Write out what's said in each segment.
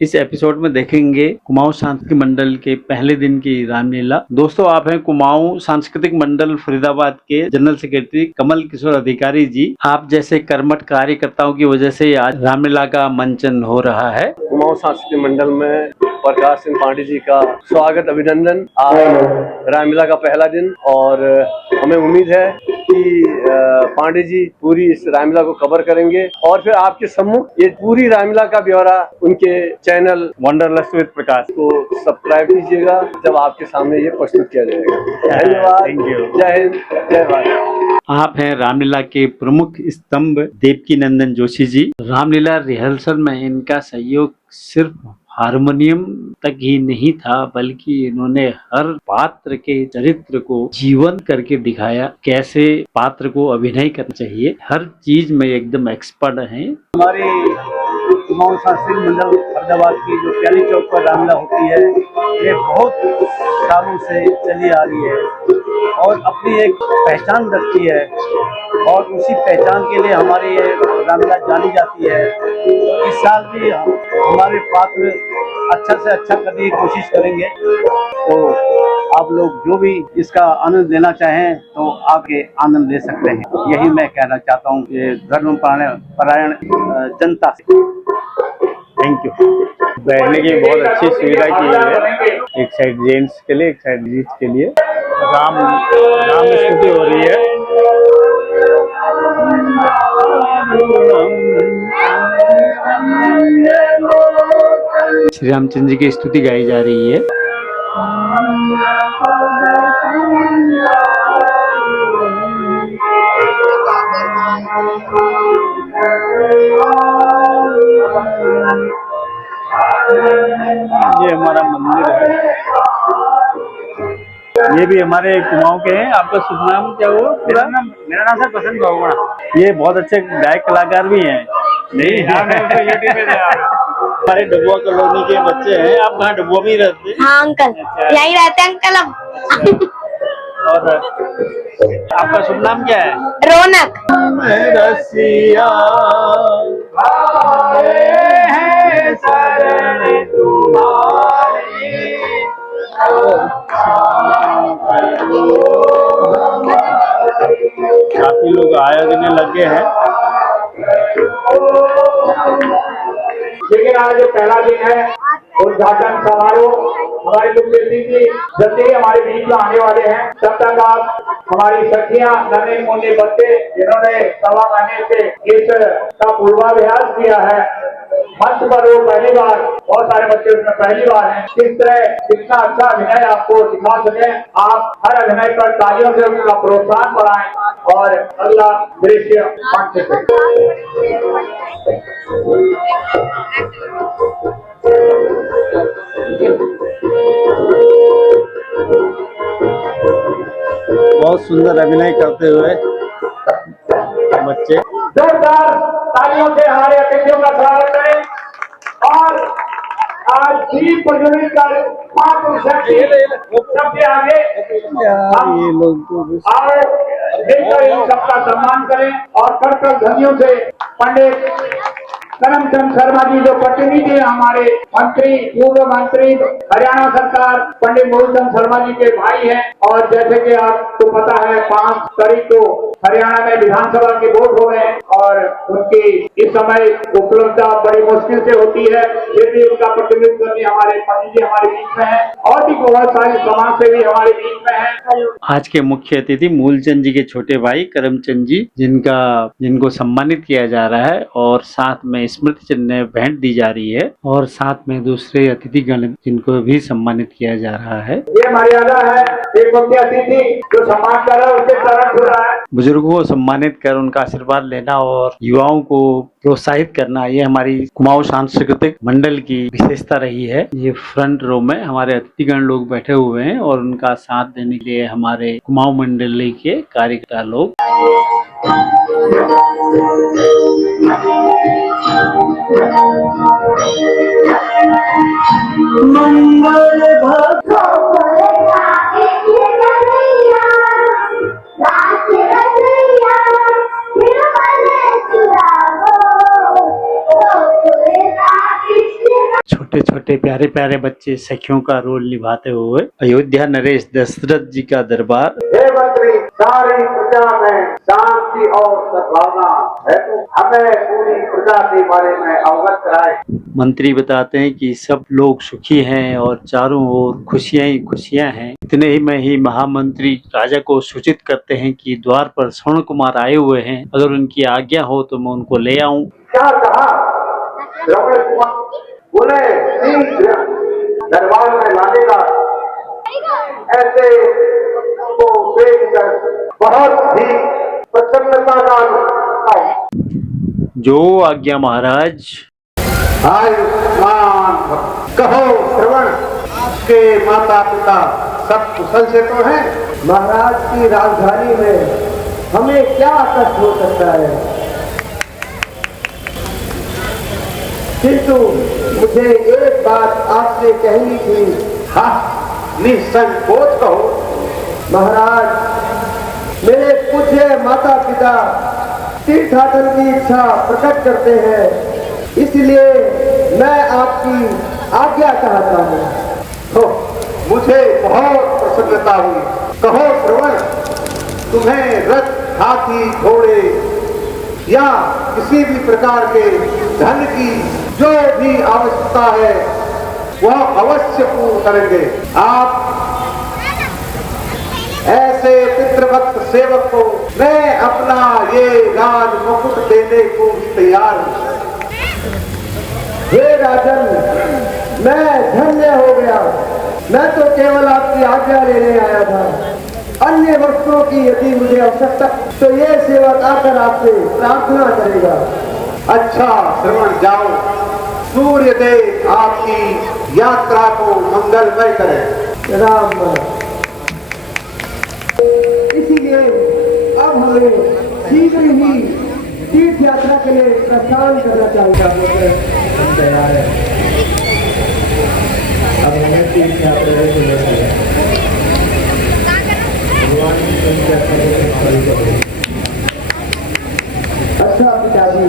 इस एपिसोड में देखेंगे कुमाऊं सांस्कृतिक मंडल के पहले दिन की रामलीला। दोस्तों, आप हैं कुमाऊं सांस्कृतिक मंडल फरीदाबाद के जनरल सेक्रेटरी कमल किशोर अधिकारी जी। आप जैसे कर्मठ कार्यकर्ताओं की वजह से आज रामलीला का मंचन हो रहा है। कुमाऊं सांस्कृतिक मंडल में प्रकाश सिंह पांडे जी का स्वागत, अभिनंदन। आज रामलीला का पहला दिन और हमें उम्मीद है कि पांडे जी पूरी इस रामलीला को कवर करेंगे और फिर आपके सम्मुख ये पूरी रामलीला का ब्यौरा उनके चैनल वंडरलस्ट विद प्रकाश को सब्सक्राइब कीजिएगा जब आपके सामने ये प्रस्तुत किया जाएगा। धन्यवाद। जय हिंद, जय भारत। आप हैं रामलीला के प्रमुख स्तंभ देवकी नंदन जोशी जी। रामलीला रिहर्सल में इनका सहयोग सिर्फ हारमोनियम तक ही नहीं था, बल्कि इन्होंने हर पात्र के चरित्र को जीवंत करके दिखाया, कैसे पात्र को अभिनय करना चाहिए। हर चीज में एकदम एक्सपर्ट हैं। हमारे कुमाऊं सांस्कृतिक मंडल फरीदाबाद की जो प्याली चौक पर रामलीला होती है, ये बहुत सालों से चली आ रही है और अपनी एक पहचान रखती है और उसी पहचान के लिए हमारी ये रामलीला जानी जाती है। इस साल भी हमारे पात्र अच्छा से अच्छा करने की कोशिश करेंगे, तो आप लोग जो भी इसका आनंद लेना चाहें तो आके आनंद ले सकते हैं। यही मैं कहना चाहता हूँ कि धर्म परायण जनता से। Thank you. बैठने की बहुत अच्छी सुविधा की है, एक साइड जेंट्स के लिए, एक साइड लेडीज के लिए। राम स्तुति हो रही है। श्री रामचंद्र जी की स्तुति गाई जा रही है। ये हमारा मंदिर है, ये भी हमारे कुमाऊं के हैं। आपका शुभ नाम क्या हुआ? मेरा नाम सर बसंत बाबू। ये बहुत अच्छे गायक कलाकार भी हैं। नहीं, हमारे डबुआ कॉलोनी के बच्चे हैं। आप कहाँ डबुआ में ही रहते हैं? हाँ अंकल, यही रहते हैं अंकल हम। और आपका शुभ नाम क्या है? रौनक। रसिया काफी लोग आयोजन लगे हैं, लेकिन आज जो पहला दिन है उद्घाटन समारोह हमारे मुख्य अतिथि जल्दी ही हमारे बीच में आने वाले हैं। तब तक आप हमारी सखियां, नन्हे मुन्ने बच्चे जिन्होंने सवा महीने से इस का पूर्वाभ्यास किया है, मंच पर वो पहली बार, बहुत सारे बच्चे उसमें पहली बार हैं। किस तरह कितना अच्छा अभिनय आपको दिखा सके, आप हर अभिनय पर तालियों से उनका प्रोत्साहन बढ़ाएं और अगला दृश्य मंच पे। बहुत सुंदर अभिनय करते हुए बच्चे। जोरदार तालियों से हमारे अतिथियों का स्वागत करें और आज दीप प्रज्वलित कर सबसे आगे ये लोग आओ मिलकर इन सबका सम्मान करें और कर ध्वनियों से पंडित करमचंद शर्मा जी जो प्रतिनिधि है, हमारे मंत्री, पूर्व मंत्री हरियाणा सरकार, पंडित मूलचंद शर्मा जी के भाई हैं। और जैसे कि आपको पता है 5 तारीख को हरियाणा में विधानसभा के वोट हो रहे हैं और उनकी इस समय उपलब्धता बड़ी मुश्किल से होती है, फिर भी उनका प्रतिनिधित्व करने हमारे पंडित जी हमारे बीच में है और भी बहुत सारी समाज सेवी हमारे बीच में है। आज के मुख्य अतिथि मूलचंद जी के छोटे भाई करमचंद जी, जिनको सम्मानित किया जा रहा है और साथ में स्मृति चिन्ह भेंट दी जा रही है और साथ में दूसरे अतिथिगण जिनको भी सम्मानित किया जा रहा है। ये मर्यादा है, एक मुख्य अतिथि जो सम्मान कर रहा है उसके तरफ हो रहा है। बुजुर्गों को सम्मानित कर उनका आशीर्वाद लेना और युवाओं को प्रोत्साहित करना, ये हमारी कुमाऊं सांस्कृतिक मंडल की विशेषता रही है। ये फ्रंट रो में हमारे अतिथिगण लोग बैठे हुए हैं और उनका साथ देने के लिए हमारे कुमाऊं मंडल के कार्यकर्ता लोग। मंगल छोटे छोटे प्यारे प्यारे बच्चे सखियों का रोल निभाते हुए अयोध्या नरेश दशरथ जी का दरबार। हे मंत्री, सारी प्रजा में शांति और सद्भावना है तो हमें पूरी प्रजा के बारे में अवगत कराए। मंत्री बताते हैं कि सब लोग सुखी हैं और चारों ओर खुशियां ही खुशियां हैं। इतने ही में ही महामंत्री राजा को सूचित करते हैं कि द्वार पर स्वर्ण कुमार आए हुए हैं, अगर उनकी आज्ञा हो तो मैं उनको ले आऊं। क्या कहा? रमेश कुमार बोले शीघ्र दरबार में लानेगा। ऐसे को देखकर बहुत ही प्रसन्नता का जो आज्ञा महाराज। आयुष्मान कहो श्रवण, आपके माता पिता सब कुशल से तो हैं? महाराज की राजधानी में हमें क्या कष्ट हो सकता है, किंतु मुझे एक बात आपसे कहनी थी। हाँ, निसंकोच कहो। महाराज, मेरे पूज्य माता पिता तीर्थाटन की इच्छा प्रकट करते हैं, इसलिए मैं आपकी आज्ञा चाहता हूँ। तो मुझे बहुत प्रसन्नता हुई। कहो श्रवण, तुम्हें रथ, हाथी, घोड़े या किसी भी प्रकार के धन की जो भी आवश्यकता है वह अवश्य पूर्ण करेंगे। आप ऐसे पितृभक्त सेवक को मैं अपना ये राज मुकुट देने को भी तैयार हूँ। हे राजन, मैं धन्य हो गया। मैं तो केवल आपकी आज्ञा लेने आया था। अन्य वस्तुओं की यदि मुझे आवश्यकता तो ये सेवक आकर आपसे प्रार्थना करेगा। अच्छा श्रवण, जाओ। सूर्य देव आपकी यात्रा को मंगलमय करे। राम। इसीलिए अब हमें शीघ्र ही तीर्थ यात्रा के लिए प्रस्थान करना चाहिए। हम तैयार है, अब हमें तीर्थ यात्रा के लिए अच्छा पिताजी,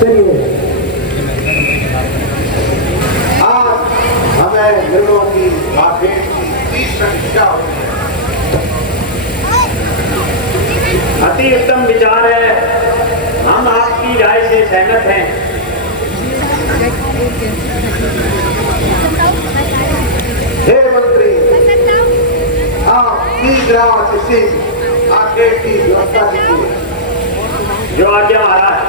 चलिए। आज हमें मृगों की आंखें की संख्या अति उत्तम विचार है, हम आपकी राय से सहमत हैं। हे मंत्री, आप शीघ्र किसी आगे की व्यवस्था कीजिए। जो आज्ञा महाराज।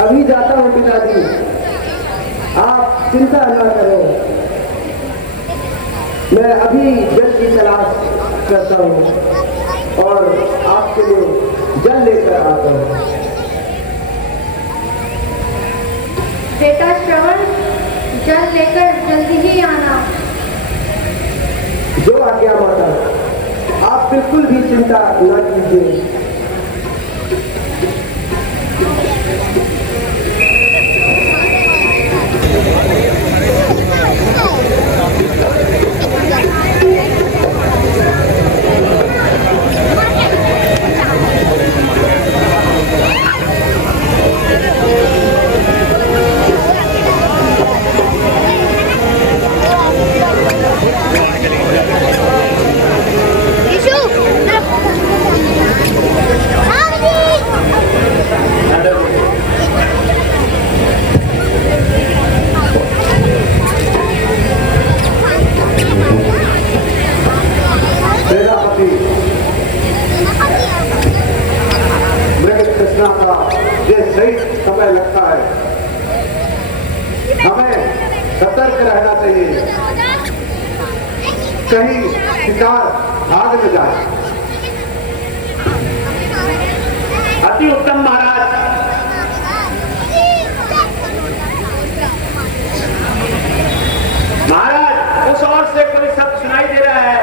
अभी जाता हूँ पिताजी, आप चिंता न करें। मैं अभी जल की तलाश करता हूँ और आपके लिए जल लेकर आता हूँ। बेटा श्रवण, जल लेकर जल्दी ही आना। जो आज्ञा माता, आप बिल्कुल भी चिंता न कीजिए। समय लगता है, हमें सतर्क रहना चाहिए, कहीं शिकार भाग न जाए। अति उत्तम महाराज। महाराज, उस ओर से कोई शब्द सुनाई दे रहा है।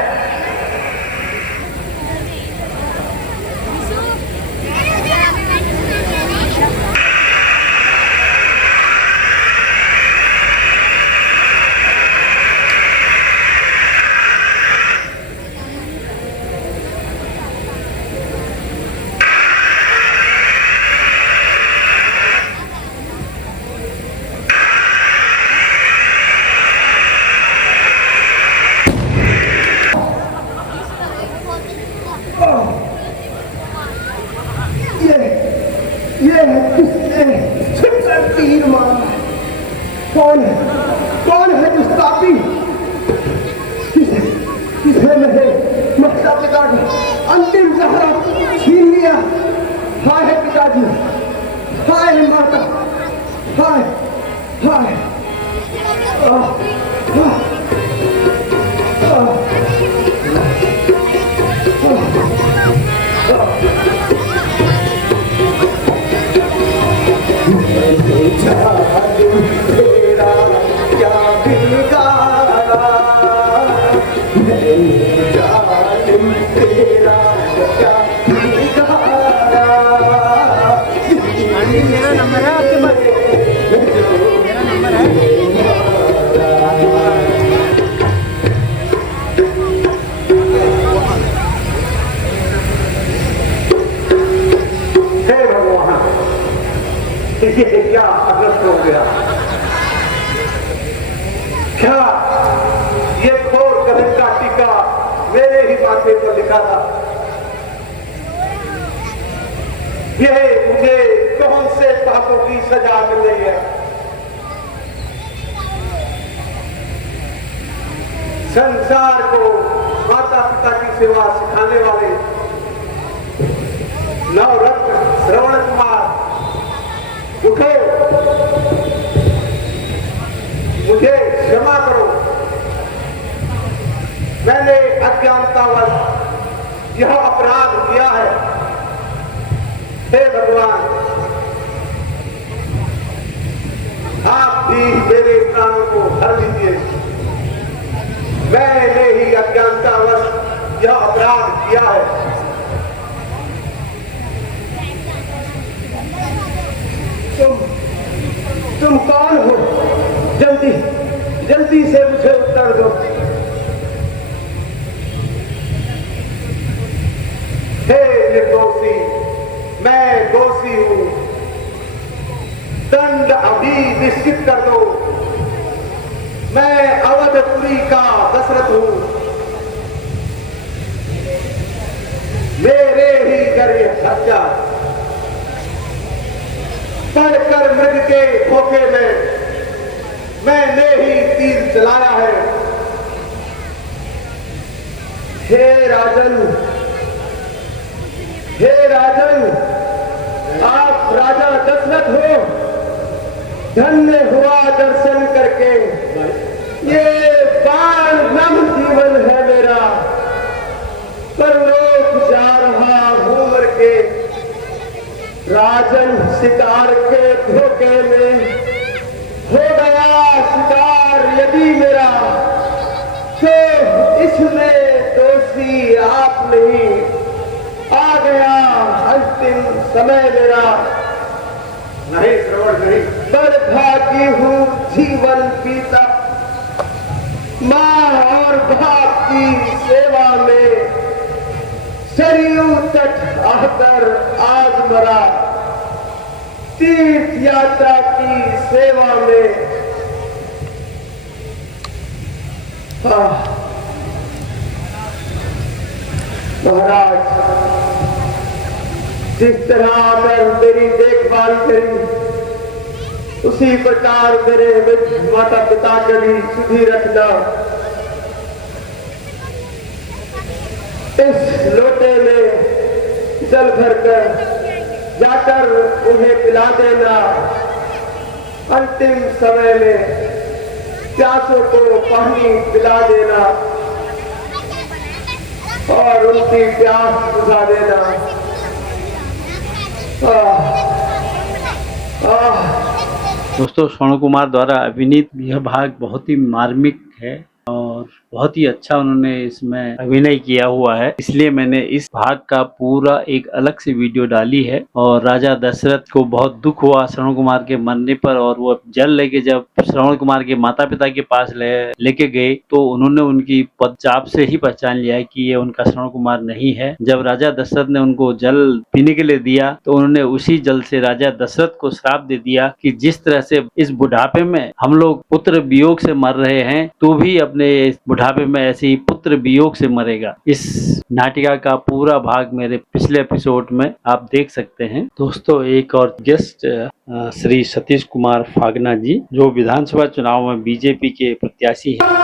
ये घोर कलंक का टीका मेरे ही माथे पर लिखा था। ये मुझे कौन से पापों की सजा मिल रही है। संसार को माता पिता की सेवा सिखाने वाले नवरत्न श्रवण कुमार, उठो, मुझे क्षमा करो। मैंने अज्ञानतावश यह अपराध किया है। हे भगवान, आप भी मेरे प्राणों को हर लीजिए। मैंने ही अज्ञानतावश यह अपराध किया है। तुम कौन हो? जल्दी जल्दी से मुझे उत्तर दो। हे निर्दोषी, मैं दोषी हूं। दंड अभी निश्चित कर दो। मैं अवधपुरी का दशरथ हूं। मेरे ही गर्भ हत्या पढ़कर मृग के खोखे में मैंने ही तीर चलाया है। हे राजन, हे राजन, आप राजा दशरथ हो। धन्य हुआ दर्शन करके। ये बाण ब्रह्म जीवन है मेरा, परलोक जा रहा हूं मर के। राजन, शिकार के धोखे में हो गया शिकार यदि मेरा, तो इसमें दोषी आप नहीं। आ गया अंतिम समय मेरा। नहीं श्रवण, नहीं। बड़भागी हूँ जीवन बीता, माँ और बाप की सेवा में। सरयू तट आकर आज मरा, तीर्थ यात्रा की सेवा में। महाराज, जिस तरह आकर मेरी देखभाल करी, उसी प्रकार मेरे माता पिता का भी सुधी रखना। इस लोटे में जल भरकर जाकर उन्हें पिला देना। अंतिम समय में प्यासों को पानी पिला देना और उनकी प्यास बुझा देना। दोस्तों, श्रवण कुमार द्वारा अभिनीत यह भाग बहुत ही मार्मिक है और बहुत ही अच्छा उन्होंने इसमें अभिनय किया हुआ है, इसलिए मैंने इस भाग का पूरा एक अलग से वीडियो डाली है। और राजा दशरथ को बहुत दुख हुआ श्रवण कुमार के मरने पर, और वो जल लेके जब श्रवण कुमार के माता पिता के पास लेके गए तो उन्होंने उनकी पदचाप से ही पहचान लिया कि ये उनका श्रवण कुमार नहीं है। जब राजा दशरथ ने उनको जल पीने के लिए दिया तो उन्होंने उसी जल से राजा दशरथ को श्राप दे दिया कि जिस तरह से इस बुढ़ापे में हम लोग पुत्र वियोग से मर रहे हैं, तू भी अपने बुढ़ापे में ऐसे ही पुत्र वियोग से मरेगा। इस नाटिका का पूरा भाग मेरे पिछले एपिसोड में आप देख सकते हैं। दोस्तों, एक और गेस्ट श्री सतीश कुमार फागना जी, जो विधानसभा चुनाव में बीजेपी के प्रत्याशी हैं।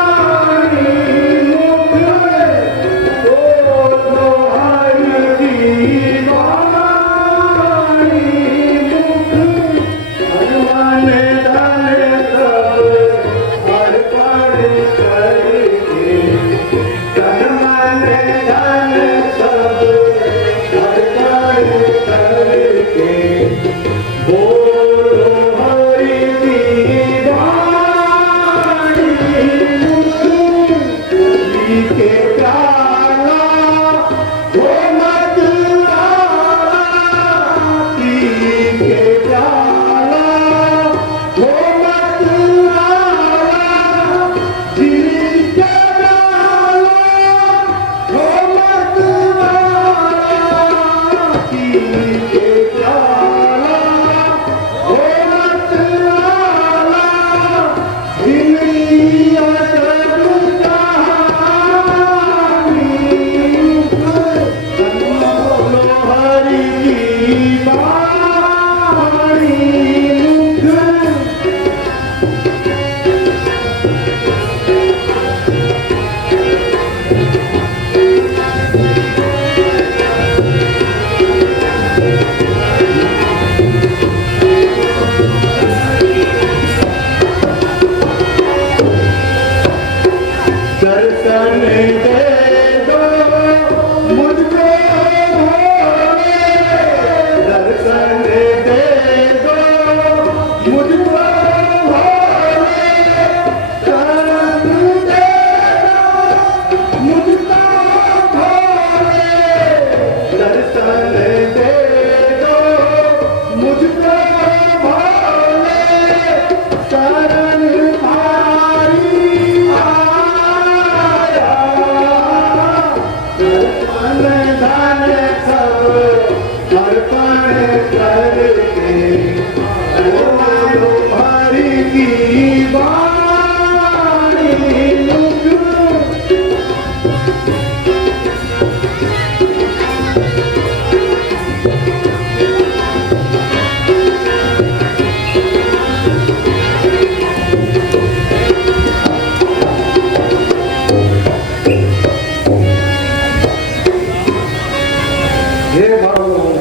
दर्शन दे दो मुझको दर्शन दे दो मुझको शरण दे दो मुझको दर्शन दे दो मुझको शरण हमारी आया दर्शन धन सब अर्पण करके हरि की वाणी हे भगवान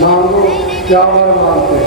मांगो क्या वर मांगते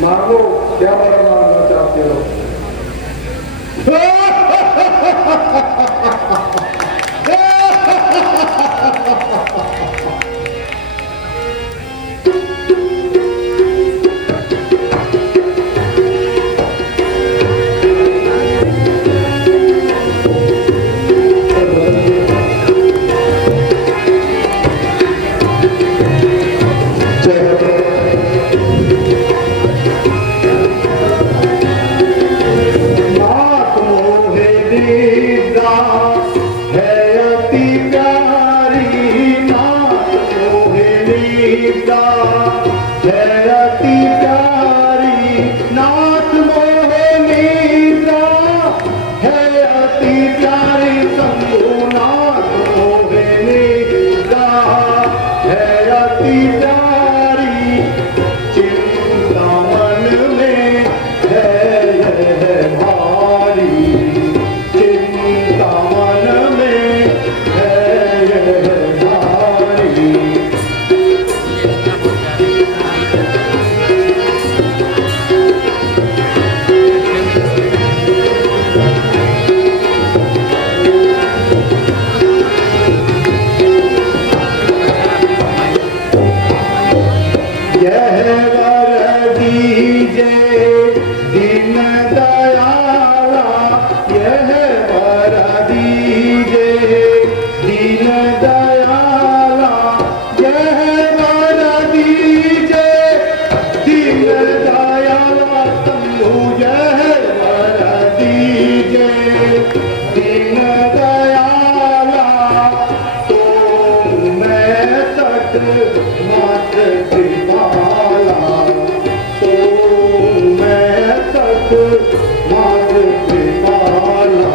मांगो क्या वर मांगना चाहते हो। निद्रा है अति प्यारी नाथ मोह निद्रा है अति प्यारी शंभुनाथ मोह निद्रा है अति प्यारी चिंता मन में है भारी चिंता मन में है भारी यह वर दीजे दीन दयाला यह वर दीजे दीन दयाला यह वर दीजे दीन दयाला शंभु यह वर दीजे दीन दयाला तो मैं तट मत कृपाला तो मैं तट मत कृपाला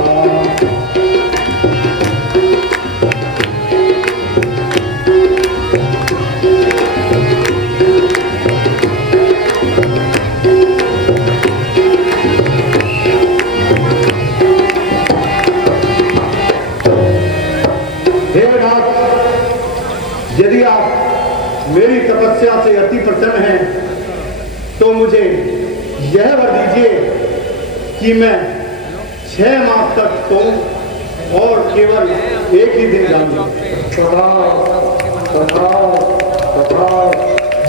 हे नाथ, यदि आप मेरी तपस्या से अति प्रसन्न हैं तो मुझे यह वर दीजिए कि मैं 6 मास तक सोऊं और केवल एक ही दिन जाऊं। तथा तथा तथा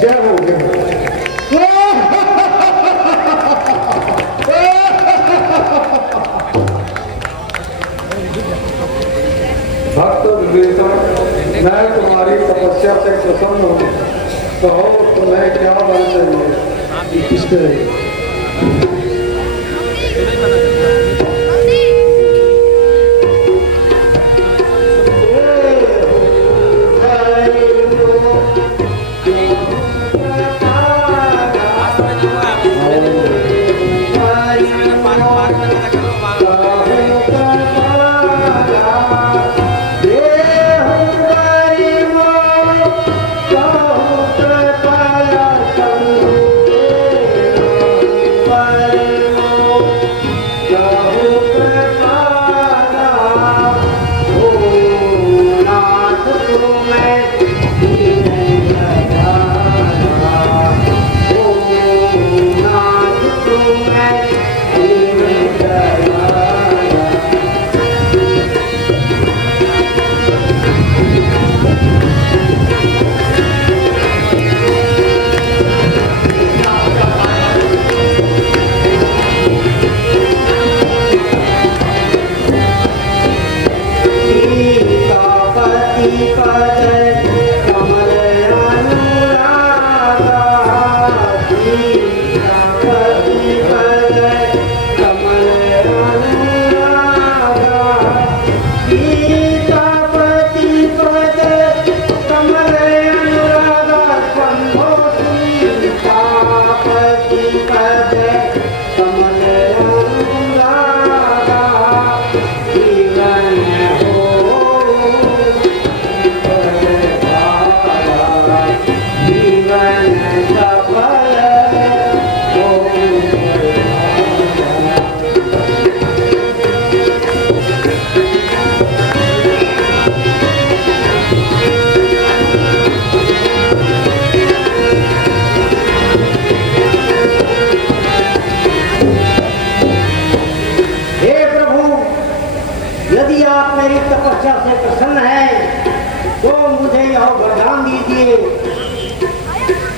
जय हो भक्त विवेचन, मैं तुम्हारी तपस्या से प्रसन्न हूँ, कहो तुम्हें क्या बल चाहिए। इस तरह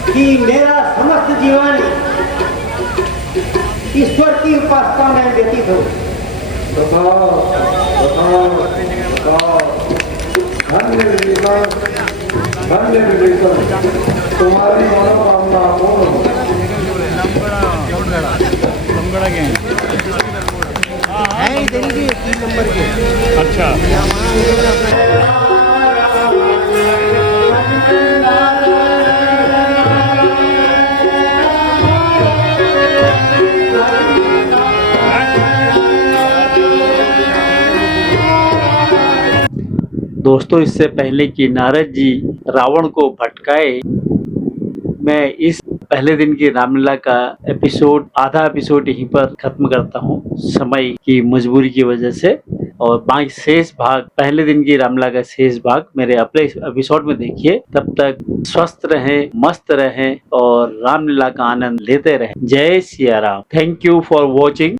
कि मेरा समस्त जीवन ईश्वर की उपासना में व्यतीत हो। धन्य विवेचन, धन्य विवेचन, तुम्हारी मनोकामना पूर्ण हो। देंगे 3 नंबर के। अच्छा दोस्तों, इससे पहले कि नारद जी रावण को भटकाए, मैं इस पहले दिन की रामलीला का आधा एपिसोड यहीं पर खत्म करता हूँ समय की मजबूरी की वजह से। और बाकी शेष भाग, पहले दिन की रामलीला का शेष भाग मेरे अपने एपिसोड में देखिए। तब तक स्वस्थ रहें, मस्त रहें और रामलीला का आनंद लेते रहें। जय Siya Ram. Thank you for watching.